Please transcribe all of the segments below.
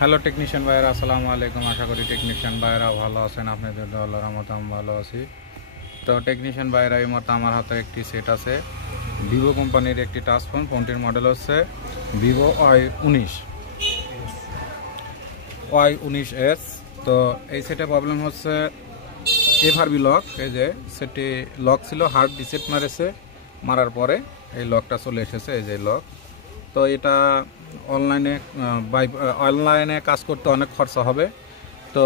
Hello technician ভাইরা, আসসালামু আলাইকুম। আশা করি টেকনিশিয়ান ভাইরা ভালো আছেন। আপনাদের আল্লাহর রহমতে আমি ভালো আছি। তো টেকনিশিয়ান ভাইরা, এই মতো আমার হাতে একটি সেট আছে, ভিভো কোম্পানির একটি টাচ ফোন। ফোনটির মডেল হচ্ছে ভিভো Y19s। তো এই সেটে প্রবলেম হচ্ছে এফআরবি লক। এই যে সেটটি লক ছিল, হার্ড রিসেট মারার পরে এই লকটা চলে এসেছে, এই যে লক। তো এটা অনলাইনে কাজ করতে অনেক খরচা হবে, তো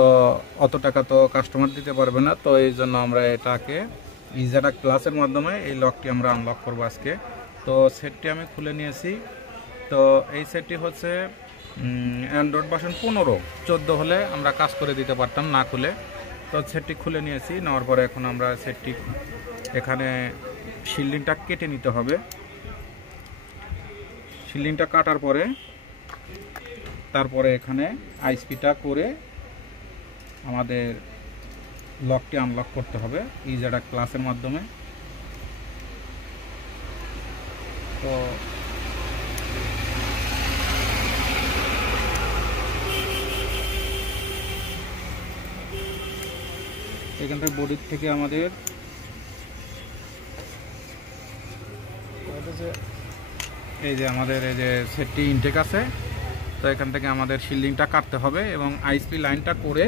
অত টাকা তো কাস্টমার দিতে পারবে না। তো এই জন্য আমরা এটাকে ইজাটা ক্লাসের মাধ্যমে এই লকটি আমরা আনলক করবো আজকে। তো সেটটি আমি খুলে নিয়েছি। তো এই সেটটি হচ্ছে অ্যান্ড্রয়েড ভার্সন 15-14 হলে আমরা কাজ করে দিতে পারতাম না খুলে। তো সেটটি খুলে নিয়েছি, নেওয়ার পরে এখন আমরা সেটটি এখানে শিল্ডিংটা কেটে নিতে হবে। শিল্ডিংটা কাটার পরে তারপরে এখানে আইএসপিটা করে আমাদের লকটি আনলক করতে হবে ইজাটা ক্লাসের মাধ্যমে। তো এখান থেকে বডির থেকে আমাদের এই যে সেটটি ইনটেক আছে, তো এখান থেকে আমাদের শিল্ডিংটা কাটতে হবে এবং আইএসপি লাইনটা করে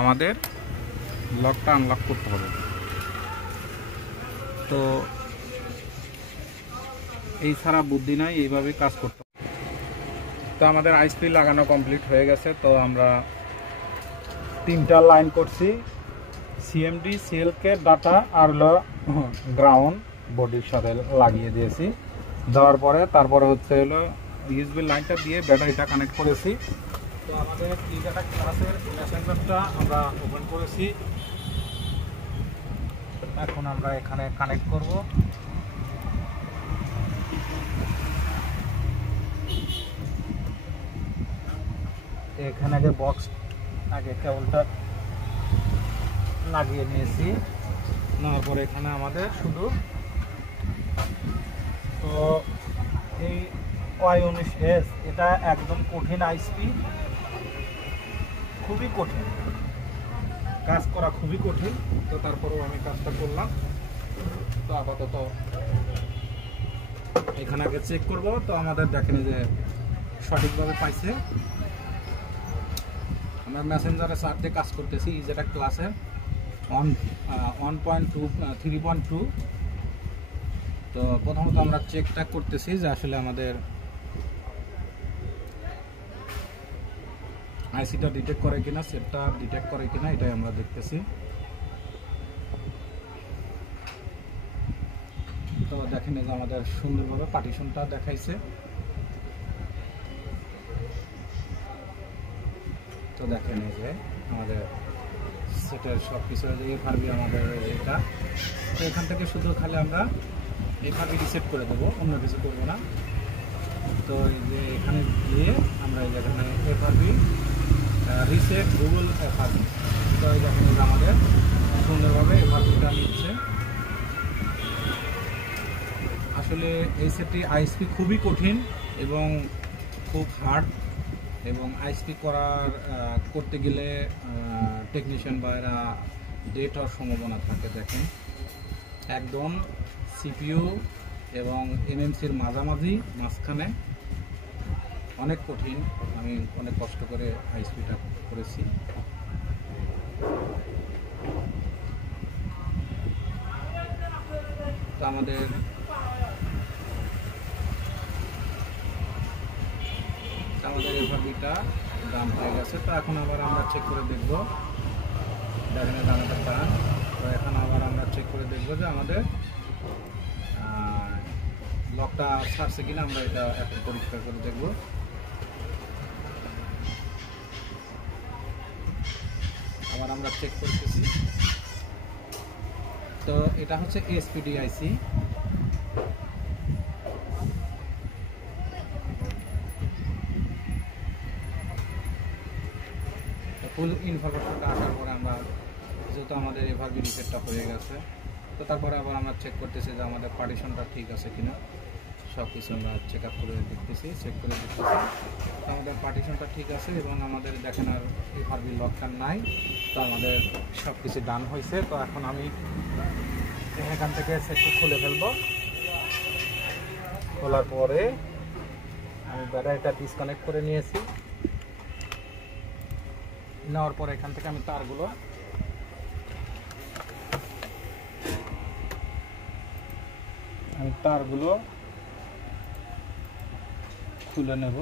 আমাদের লকটা আনলক করতে হবে। তো এই ছাড়া বুদ্ধি নাই, এইভাবে কাজ করতে হবে। তো আমাদের আইএসপি লাগানো কমপ্লিট হয়ে গেছে। তো আমরা 3টা লাইন করছি, সিএমডি, সিএলকে, ডাটা আর গ্রাউন্ড বডির সাথে লাগিয়ে দিয়েছি। দেওয়ার পরে তারপরে হচ্ছে ইউএসবি লাইনটা দিয়ে ব্যাটারিটা কানেক্ট করেছি। তো আমাদের ইজাটা ক্লাসের মেসেঞ্জারটা আমরা ওপেন করেছি। এখন আমরা এখানে কানেক্ট করব। এখানে আগে কেবলটা লাগিয়ে নিয়েছি, নেওয়ার পরে এখানে আমাদের শুধু তো এই Y19s এটা একদম কঠিন আইএসপি, খুবই কঠিন কাজ করা, খুবই কঠিন। তো তারপরেও আমি কাজটা করলাম। তো আপাতত এখানে আগে চেক করব। তো আমাদের দেখেন যে সঠিকভাবে পাইছে। আমরা মেসেঞ্জারে সার দিয়ে কাজ করতেছি ইজাটা ক্লাসে 3.2। তো প্রথমত আমরা চেকটা করতেছি যে আসলে আমাদের আইসিটা ডিটেক্ট করে কিনা, সেটটা ডিটেক্ট করে কিনা, এটাই আমরা দেখতেছি। তো দেখেন যে আমাদের সুন্দরভাবে পার্টিশনটা দেখাইছে। তো দেখেন এই যে আমাদের সেটের সব কিছু এফআরবি আমাদের এটা। তো এখান থেকে শুধু খালি আমরা এফআরবি রিসেট করে দেবো, অন্য কিছু করবো না। তো এই যে এখানে গিয়ে আমরা এই যেখানে এফআরবি রিসেট গুগল এফআরবি, তো এই দেখেন আমাদের সুন্দরভাবে এফআরবিটা নিচ্ছে। আসলে এই সেটটি আইএসপি খুবই কঠিন এবং খুব হার্ড, এবং আইএসপি করতে গেলে টেকনিশিয়ান ভাইরা ডেট হওয়ার সম্ভাবনা থাকে। দেখেন একদম সিপিইউ এবং এমএমসির মাঝখানে অনেক কঠিন। আমি অনেক কষ্ট করে আইএসপিটা করেছি। তো আমাদের এফআরবিটা দাম হয়ে গেছে। তো এখন আবার আমরা চেক করে দেখব, দেখেন দামটা টান। তো এখন আবার আমরা চেক করে দেখব যে আমাদের লকটা ছাড়ছে কিনা, আমরা এটা এখন পরীক্ষা করে দেখব। আবার আমরা চেক করতেছি। তো এটা হচ্ছে এসপিডি আইসি। ফুল ইনফরমেশনটা আসার পরে আমরা, যেহেতু আমাদের এফআরবি রিসেটটা হয়ে গেছে, তো তারপরে আবার আমরা চেক করতেছি যে আমাদের পার্টিশনটা ঠিক আছে কিনা। সব কিছু আমরা চেক করে দেখতেছি। আমাদের পার্টিশনটা ঠিক আছে এবং আমাদের দেখেন আর এফআরবি লকটা নাই। তো আমাদের সব কিছু ডান হয়েছে। তো এখন আমি এখান থেকে সেটটি খুলে ফেলবো। খোলার পরে আমি ব্যাটারিটা ডিসকানেক্ট করে নিয়েছি। নেওয়ার পরে এখান থেকে আমি তারগুলো খুলে নেব।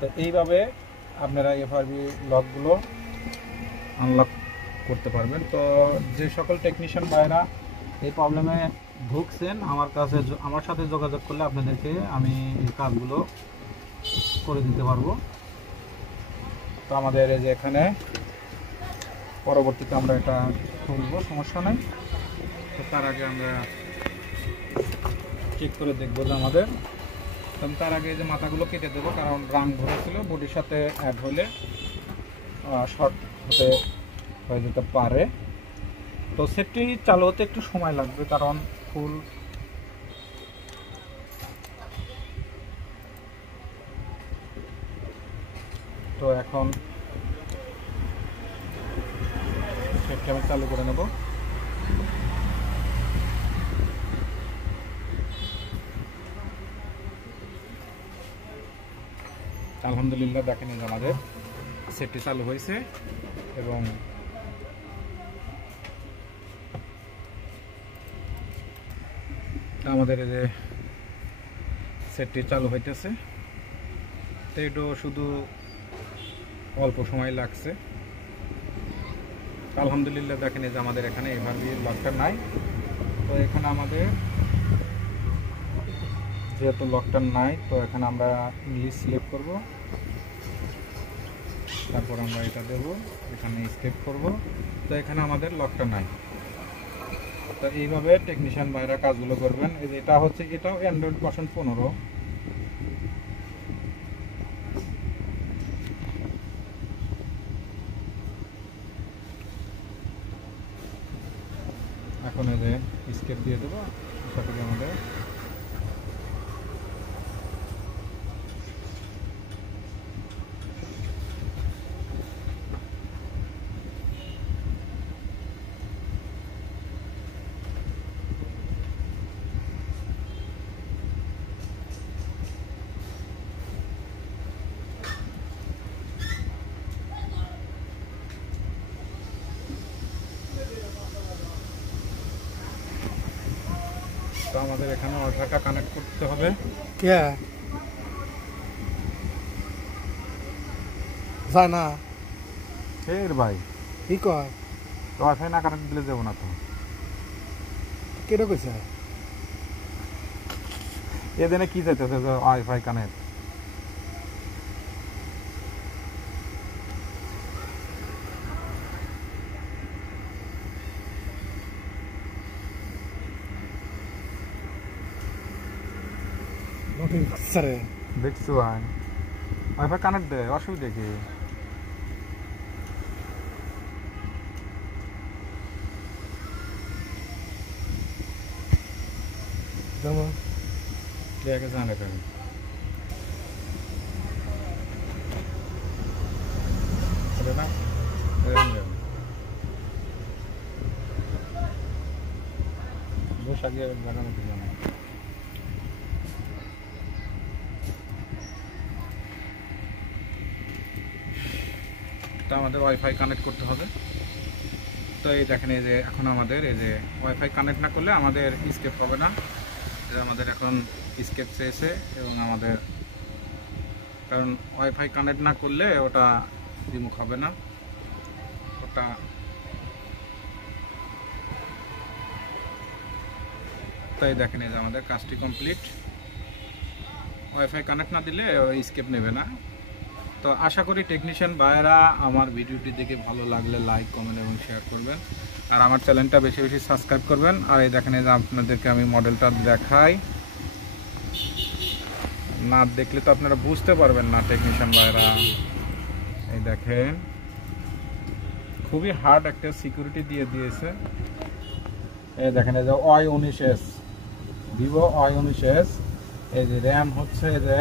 তো এইভাবে আপনারা এফআরবি লকগুলো আনলক করতে পারবেন। তো যে সকল টেকনিশিয়ান ভাইরা এই প্রবলেমে ভুগছেন আমার সাথে যোগাযোগ করলে আপনাদেরকে আমি এই কাজগুলো করে দিতে পারবো। তো আমাদের এই যে এখানে পরবর্তীতে আমরা এটা খুলবো, সমস্যা নেই। তো তার আগে আমরা চেক করে দেখবো যে আমাদের, তার আগে যে মাথাগুলো কেটে দেবো, কারণ রাং ধরেছিল বডির সাথে অ্যাড হলে শর্ট হয়ে যেতে পারে। তো সেটটি চালু হতে একটু সময় লাগবে, কারণ ফুল তো এখন সেটটি আমি চালু করে নেব। আলহামদুলিল্লাহ দেখেন যে আমাদের সেটটি চালু হয়েছে এবং আমাদের এই যে সেটটি চালু হইতেছে। তো এটা শুধু অল্প সময় লাগছে। আলহামদুলিল্লাহ দেখেন যে আমাদের এখানে এভাবে লকটা নাই। তো এখানে আমাদের যেহেতু লকটা নাই, তো এখানে আমরা ইংলিশ সিলেক্ট করব, তারপর আমরা এটা দেব, এখানে স্কেপ করব। তো এখানে আমাদের লকটা নাই। তো এইভাবে টেকনিশিয়ান ভাইরা কাজগুলো করবেন। এটা হচ্ছে, এটাও অ্যান্ড্রয়েড ভার্সন 15। এখন এই যে স্কেপ দিয়ে দেবো, আশা করি আমাদের আমাদের এখানে ওয়াইফাইটা কানেক্ট করতে হবে। যায় না এর ভাই কি কয়, ওয়াইফাই না কানেক্ট দিলে যাবো না। তো কেটে কইছে এদিনে কি যাইতেছে যে ওয়াইফাই কানেক্ট? দেখছো ভাই, ওয়াইফাই কানেক্ট দে, অসুবিধা কি? দেখে জানে কেন না বসে গিয়ে লাগানো কি জানে। তো আমাদের ওয়াইফাই কানেক্ট করতে হবে। তো এই দেখেন এই যে এখন আমাদের এই যে ওয়াইফাই কানেক্ট না করলে আমাদের স্কেপ হবে না। আমাদের এখন স্কেপ চেয়েছে এবং আমাদের, কারণ ওয়াইফাই কানেক্ট না করলে ওটা রিমুভ হবে না। ওটা তাই দেখেন এই যে আমাদের কাজটি কমপ্লিট। ওয়াইফাই কানেক্ট না দিলে স্কেপ নেবে না। তো আশা করি টেকনিশিয়ান ভাইয়েরা আমার ভিডিওটি দেখে ভালো লাগলে লাইক, কমেন্ট এবং শেয়ার করবেন, আর আমার চ্যানেলটা বেশি বেশি সাবস্ক্রাইব করবেন। আর এই দেখেন এই যে আপনাদেরকে আমি মডেলটা দেখাই, না দেখলে তো আপনারা বুঝতে পারবেন না টেকনিশিয়ান ভাইয়েরা। এই দেখেন খুবই হার্ড একটা সিকিউরিটি দিয়ে দিয়েছে। এই দেখেন এই যে Y19S ভিভো Y19s। এই যে র্যাম হচ্ছে যে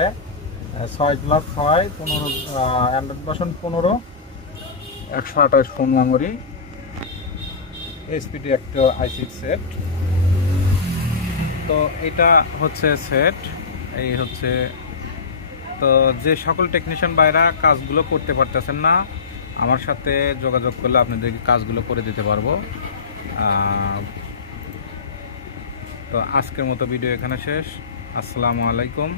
6+6 অ্যান্ড্রয়েড ভার্সন 15, 128 ফোন মেমোরি, এসপিডি একটা i6 সেট। তো এটা হচ্ছে সেট, এই হচ্ছে। তো যে সকল টেকনিশিয়ান ভাইরা কাজগুলো করতে পারতেছেন না, আমার সাথে যোগাযোগ করলে আপনাদেরকে কাজগুলো করে দিতে পারবো। তো আজকের মতো ভিডিও এখানে শেষ। আসসালামু আলাইকুম।